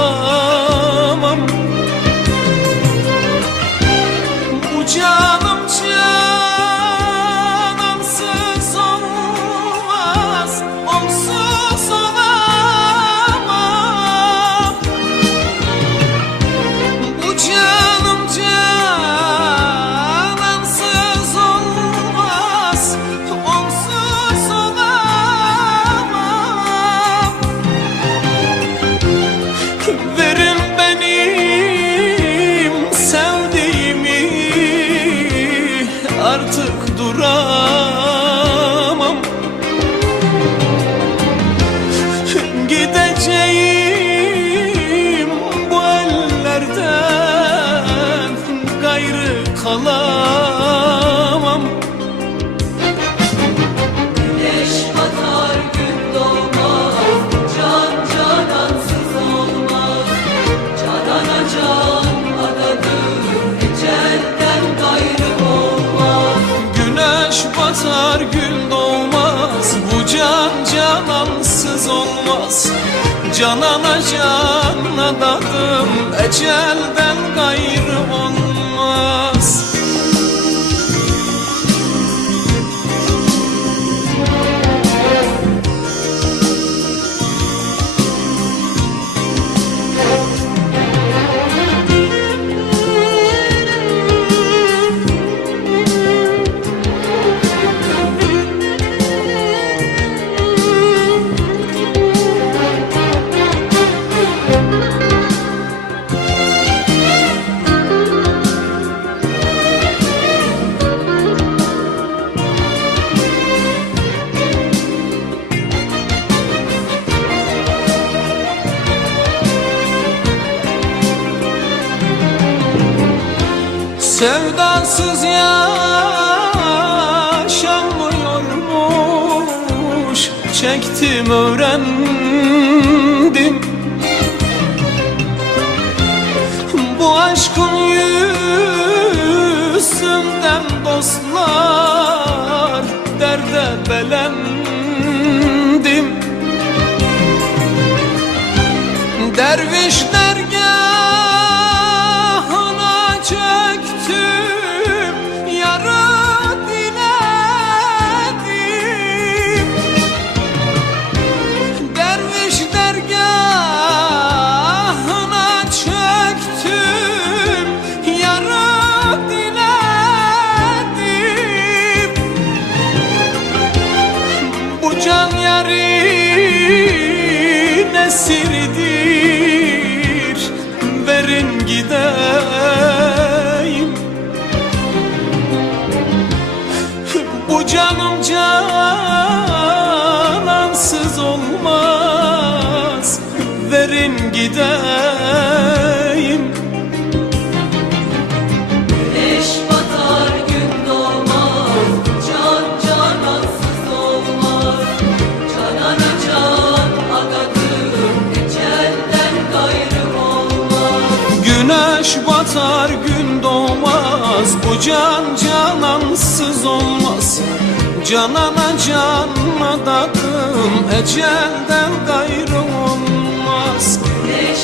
yaşamam Bu canım gayrı kalamam. Güneş batar gün doğmaz Can canansız olmaz. Canana can adadır Ecelden gayrı olmaz. Güneş batar gül doğmaz Bu can canansız olmaz. Canana can adadım Ecelden gayrı Sevdasız yaşanmıyormuş. Çektim öğrendim. Bu aşkın yüzünden dostlar Derde belendim. Derviş yarın esiridir Verin gideyim. Bu canım canansız olmaz. Verin gideyim Can canansız olmaz. Canana can adadım Ecelden gayrı olmaz. Güneş